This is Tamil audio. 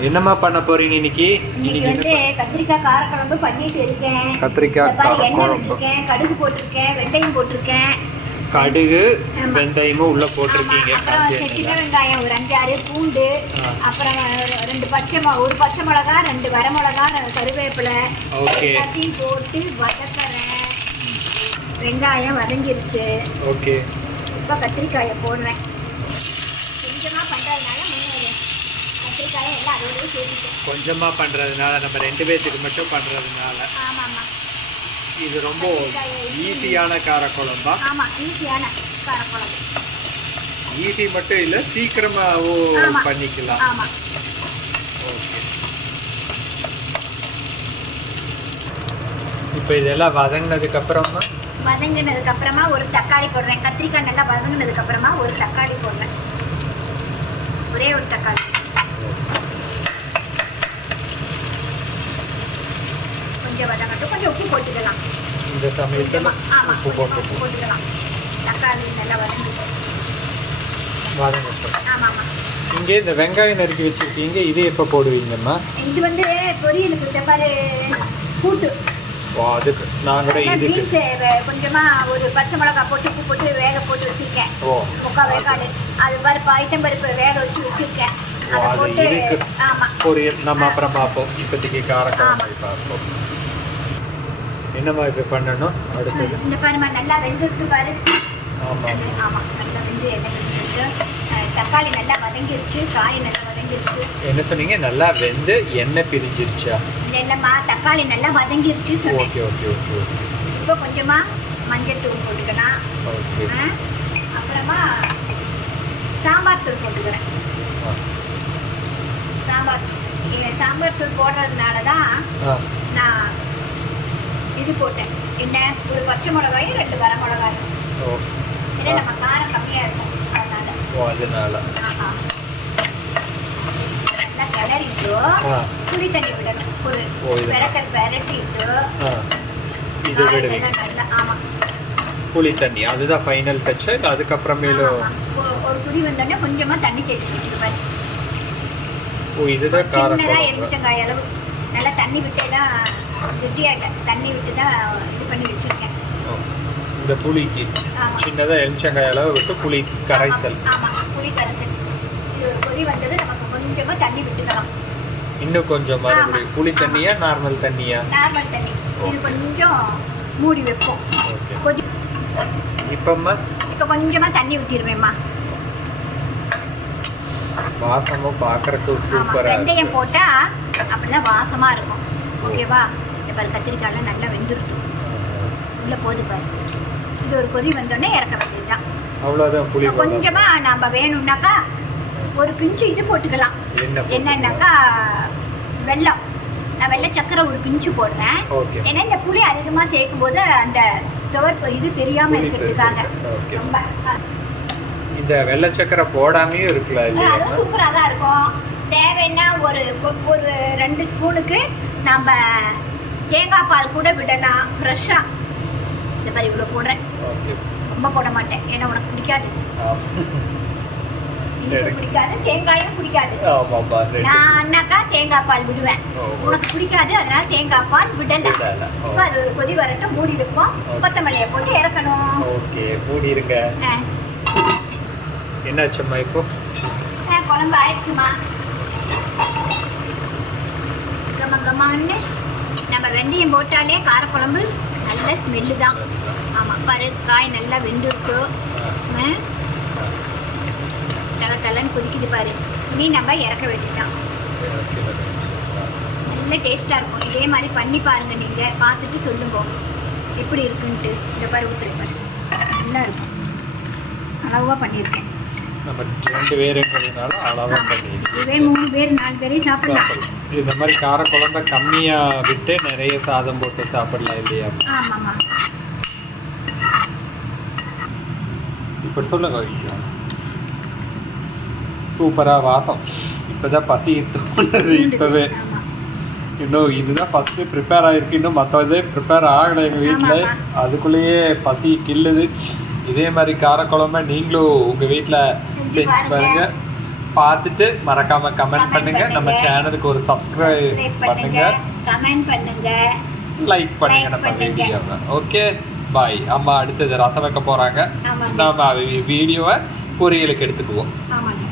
என்னம்மா பண்ண போறீங்க இன்னைக்கு? இன்னைக்கு வந்து கத்திரிக்காய் காரக்குழம்பு பண்ணிட்டு இருக்கேன் கத்திரிக்காய் காரக்குழம்பு. கடுகு போட்டிருக்கேன் வெந்தயம் போட்டிருக்கேன். கடுகு. வெந்தயமும் உள்ள போட்டிருக்கீங்க. சின்ன. வெங்காயம் ஒரு அஞ்சாறு பூண்டு ஆ. அப்புறம் ரெண்டு பச்சை மொ- ஒரு பச்சை மிளகா ரெண்டு வரமிளகா ரெண்டு கருவேப்பிலை. ஓகே. எல்லாத்தையும் போட்டு வதக்கறேன். வெங்காயம் வதங்கிருச்சு. ஓகே. இப்போ கத்திரிக்காயை போடுறேன் கொஞ்சமாக பண்ணுறதுனால முன்னாடி கத்திரிக்காயை எல்லாம் அதோடய சேர்த்துட்டேன் கொஞ்சமா பண்றதுனால நம்ம ரெண்டு பேர்த்துக்கு மட்டும் ஆமாம் இது ரொம்ப ஈஸியான காரக்குழம்பா? ஆமாம் ஈஸியான காரக்குழம்பு. ஈஸி மட்டும் இல்ல சீக்கிரமாவும் ஆமா. பண்ணிக்கலாம். ஆமாம் இப்போ இதெல்லாம் வதங்கினதுக்கு அப்புறமா? வதங்கினதுக்கு அப்புறமா ஒரு தக்காளி போடுறேன். கத்திரிக்காய் நல்லா வதங்கினதுக்கு அப்புறமா ஒரு தக்காளி போடுறேன். ஒரே ஒரு தக்காளி கொஞ்சம் வதங்கட்டும் கொஞ்சம் உப்பு போட்டுக்கலாம். இந்த சமயத்துல உப்பு போட்டுக்கலாம். தக்காளி நல்லா வதங்கிட்டு இங்கே இந்த வெங்காயம் நறுக்கி வச்சிருக்கீங்க இது எப்போ போடுவீங்கம்மா? இது வந்து பொரியலுக்கு மாதிரி கூட்டு. ஓ அதுக்கு நான் கூட இதுக்கு. பீன்ஸ் கொஞ்சமா ஒரு பச்சை மிளகாய் போட்டு உப்பு போட்டு வேக போட்டு வச்சிருக்கேன். ஓ. முக்கா வேக்காடு. அது பருப்பு ஐட்டம் பருப்பு வேக வச்சு வச்சிருக்கேன். ஓ, அதை இருக்கு. பொரியல். நம்ம அப்புறம் பார்ப்போம். இப்போதைக்கு காரக்குழம்பு பார்ப்போம். என்னம்மா இப்போ பண்ணணும்? அடுத்தது? இந்த பாருமா நல்லா வெந்துட்டு பாரு. ஆமாம் ஆமா நல்லா வெந்து எண்ணெய் தக்காளி நல்லா வதங்கிருச்சு காய் நல்லா வதங்கிருச்சு. என்ன சொன்னீங்க? நல்லா வெந்து எண்ணெய் பிரிஞ்சிருச்சா? இல்லைம்மா தக்காளி நல்லா வதங்கிருச்சு ஓகே ஓகே ஓகே இப்போ கொஞ்சமா மஞ்சள் தூள் போட்டுக்கலாம். ஓகே. அப்புறமா சாம்பார் தூள் போட்டுக்கிறேன். சாம்பார் சாம்பார் தூள் போடுறதுனால தான் நான் இது போட்டேன். என்ன? ஒரு பச்சை மிளகாயும் ரெண்டு வர மிளகாயும் ஏன்னா நம்ம காரம் கம்மியாக இருக்கும். அதனால. நல்லா கிளறிட்டு புளி தண்ணி விடணும். ஒரு பெரட்டிட்டு ஆ. இது காரம் விடுவீங்க நல்லா ஆமாம் புளி தண்ணி. அதுதான் ஃபைனல் இல்லை அதுக்கப்புறமேலும் ஒரு குடி வந்தோடனே கொஞ்சமா தண்ணி சேர்த்துக்கிட்டு ஓ இதுதான் சின்னதா காரக்குழம்பு எலுமிச்சங்காய் அளவு. நல்லா தண்ணி விட்டே தான் கெட்டியாட்டேன் தண்ணி விட்டு தான் இது பண்ணி வச்சிருக்கேன். இந்த புளிக்கு. சின்னதாக எலுமிச்சங்காய் அளவு விட்டு புளி கரைசல். புளி கரைசல். இது ஒரு கொதி வந்தது நமக்கு கொஞ்சமா தண்ணி விட்டுக்கலாம். இன்னும் கொஞ்சம் மறுபடியும். புளி தண்ணியா நார்மல் தண்ணியா? நார்மல் தண்ணி. இது கொஞ்சம் மூடி வைப்போம். கொதி இப்பம்மா? இப்போ கொஞ்சமா தண்ணி ஊற்றிடுவேம்மா வாசமும் பார்க்கறதுக்கு ஆமா சூப்பரா வெந்தயம் இருக்கு. போட்டா அப்படிதான் வாசமா இருக்கும். ஓகேவா? பாரு கத்திரிக்காய்லாம் நல்லா வெந்துருது. உள்ள போது பாரு. இது ஒரு கொதி வந்தோடனே இறக்க வேண்டியதுதான். அவ்வளோதான் புளி குழம்பு. கொஞ்சமா நம்ம வேணும்னாக்கா ஒரு பிஞ்சு இது போட்டுக்கலாம். என்ன போட்டுக்கலாம்? என்னன்னாக்கா வெல்லம். நான் வெள்ளை சக்கரை ஒரு பிஞ்சு போடுறேன். ஏன்னா இந்த புளி அதிகமா சேர்க்கும் போது அந்த துவர்ப்பு இது தெரியாம புளி இருக்கிறதுக்காக. ரொம்ப இந்த வெள்ளை சக்கரை போடாமையும் இருக்கலாம் அது இல்லையா? சூப்பராக தான் இருக்கும். தேவைன்னா ஒரு ஒரு ரெண்டு ஸ்பூனுக்கு நம்ம தேங்காய் பால் கூட விடலாம் ஃப்ரெஷ்ஷாக இந்த மாதிரி இவ்வளோ போடுறேன். ரொம்ப போட மாட்டேன். ஏன்னா உனக்கு பிடிக்காது. பிடிக்காது. தேங்காயும் பிடிக்காது. நான் அண்ணாக்கா தேங்காய் பால் விடுவேன். உனக்கு பிடிக்காது அதனால தேங்காய் பால் விடல. இப்போ அது ஒரு கொதி வரட்டும். மூடி வைப்போம். கொத்தமல்லியை போட்டு இறக்கணும். ஓகே மூடி இருங்க ஆ. என்னாச்சும்மா இப்போ? குழம்பு ஆயிடுச்சுமா கம கமான்னு நம்ம வெந்தயம் போட்டாலே காரக்குழம்பு நல்ல ஸ்மெல்லு தான். ஆமாம் பாரு காய் நல்லா வெந்திருக்கு. தலை தலைன்னு கொதிக்குது பாரு. இனி நம்ம இறக்க வேண்டியதுதான். ஓகே. நல்ல டேஸ்ட்டாக இருக்கும். இதே மாதிரி பண்ணி பாருங்க நீங்கள் பார்த்துட்டு சொல்லுங்க. எப்படி இருக்குன்ட்டு. இந்த பாரு ஊற்றுறேன் பாரு. நல்லா இருக்கும். அளவாக பண்ணியிருக்கேன். நம்ம ரெண்டு பேருங்கிறதுனால அளவாக பண்ணிடுறோம் இதுவே மூணு பேர் நாலு பேரையும் சாப்பிடலாம். இந்த மாதிரி கார குழம்ப கம்மியாக விட்டு நிறைய சாதம் போட்டு சாப்பிடலாம் இல்லையா? இப்படி சொல்லுங்க சூப்பராக வாசம். இப்போதான் பசி தோணுது இப்போவே. இன்னும் இதுதான் ஃபஸ்ட்டு ப்ரிப்பேர் ஆகிருக்கு இன்னும் மற்ற இதே ப்ரிப்பேர் ஆகலை எங்கள் வீட்டில். அதுக்குள்ளேயே பசி கில்லுது இதே மாதிரி காரக்குழம்ப நீங்களும் உங்கள் வீட்டில் செஞ்சு செஞ்சு பாருங்க. பாருங்க. பார்த்துட்டு மறக்காம கமெண்ட் பண்ணுங்க. நம்ம. சேனலுக்கு ஒரு சப்ஸ்கிரைப் பண்ணுங்க. கமெண்ட் பண்ணுங்க. லைக் பண்ணுங்க நம்ம. வீடியோவை ஓகே பாய் அம்மா அடுத்தது ரசம் வைக்க போறாங்க. நாம வீடியோவை பொரியலுக்கு எடுத்துக்குவோம்.